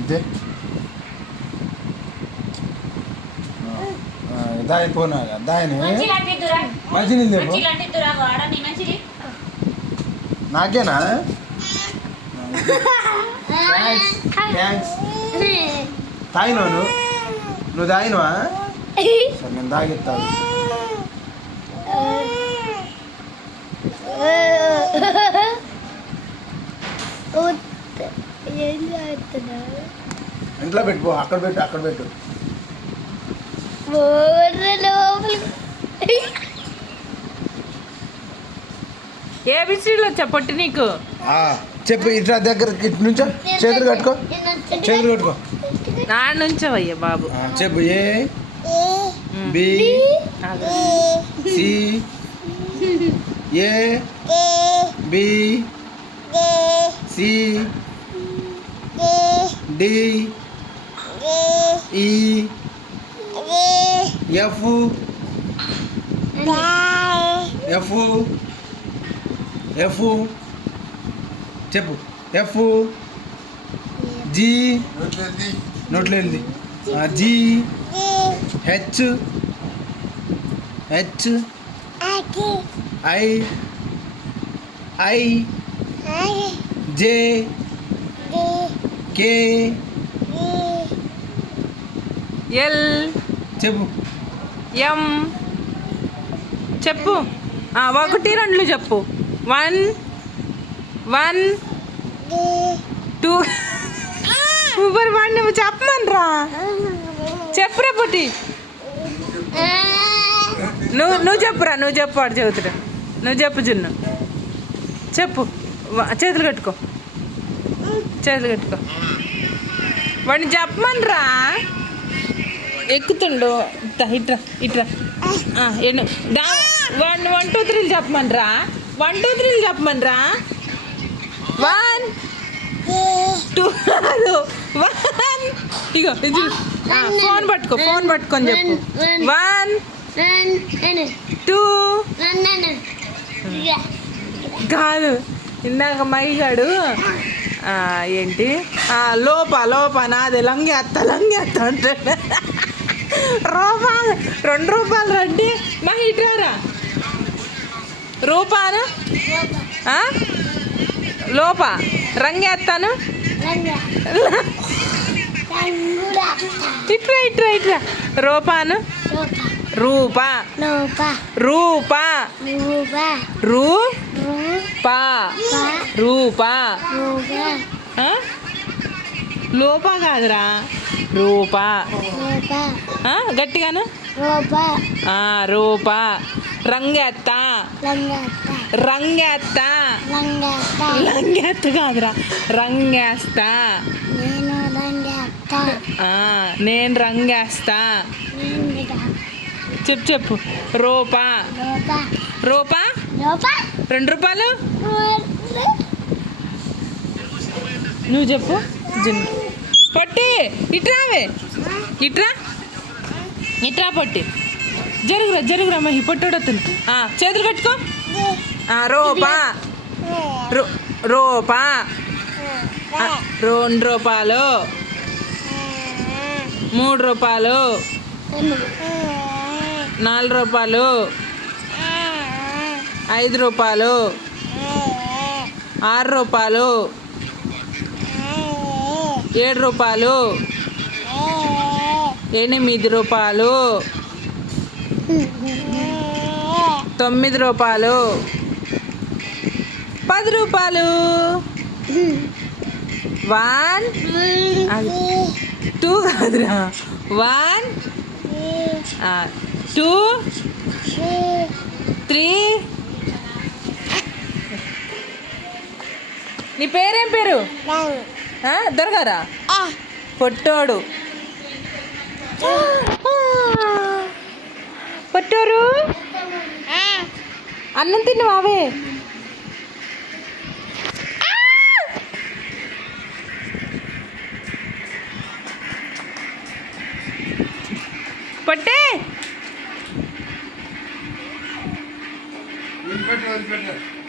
ఇదే దాయి పోనా దాయని మంచిగా అంటిద్దురా మంచినీళ్ళు లేవు మంచిగా అంటిద్దురా వాడ నీ మంచిది. నాకేనా? థ్యాంక్స్ థ్యాంక్స్ తాగినావు నువ్వు నువ్వు తాగినవా? సరే నేను తాగిస్తాను చేస్తున్నావు ఇంట్లో పెట్టుకో అక్కడ పెట్టు అక్కడ పెట్టు. బోర్ర లోపలికి ఏబిసిడీలు వచ్చా పొట్టి నీకు? ఆ, చెప్పు ఇట్లా దగ్గర ఇటు నుంచో చేతులు కట్టుకో. చేతులు కట్టుకో. నా నుంచవయ్యా బాబు. చెప్పు A B. C A B C D E F F F చెప్పు ఎఫ్ జి నోట్లో వెళ్ళి G H H I I J K L. చెప్పు. ఎం. చెప్పు. ఒకటి రెండు చెప్పు. వన్. వన్. టూ. ఊబర్ వన్ నువ్వు చెప్పమనరా? చెప్పురా పొట్టి. నువ్వు నువ్వు చెప్పురా నువ్వు చెప్పు వాడు చెబుతురా నువ్వు చెప్పు జున్ను. చెప్పు. చేతులు కట్టుకో. చేతులు కట్టుకో. వాడిని చెప్పమనరా? ఎక్కుతుండు. ఇట్రా ఇట్రా ఇట్రా. ఆ, ఎన్ను. దా వన్ వన్ టూ త్రీలు చెప్పమనరా? వన్ టూ త్రీలు చెప్పమనరా? వన్ టూ వన్ ఇగో ఫోన్ పట్టుకో ఫోన్ పట్టుకొని చెప్పు. వన్ టూ కాదు. ఇందాక మైగాడు ఏంటి? లోప లోప నాది లంగి అత్త లంగి అత్త అంటాడు రూపా రెండు రూపాయలు రండి. మా ఇటురా రూపాను? లోప రంగేస్తాను ఇట్రా ఇట్రా ఇట్రా రూపాను? రూపా. రూపా. రూ పా రూపా? లోపా కాదురా. రూపా? గట్టిగాను? రూపా. రంగెత్త. రంగెత్త. రంగెత్త. కాదురా. రంగేస్తా. నేను రంగేస్తా. చెప్పు చెప్పు. రూపా. రూపా. రెండు రూపాయలు. నువ్వు చెప్పు. జున్ను పొట్టి ఇట్రావే ఇట్రా. ఇట్రా పొట్టి. జరుగురా జరుగురా మహి పొట్టోడు వస్తుంది చేతులు కట్టుకో. రూపా. రూపా. రెండు రూపాయలు. మూడు రూపాయలు. నాలుగు రూపాయలు. ఐదు రూపాయలు. ఆరు రూపాయలు. ఏడు రూపాయలు. ఎనిమిది రూపాయలు. తొమ్మిది రూపాయలు. పది రూపాయలు. వన్. టూ కాదురా. వన్. టూ. త్రీ. నీ పేరేం పేరు? ఆ, దొరగారా? పొట్టోడు. పొట్టోరు అన్నం తిన్నావావే పొట్టే. వదిలిపెట్టు.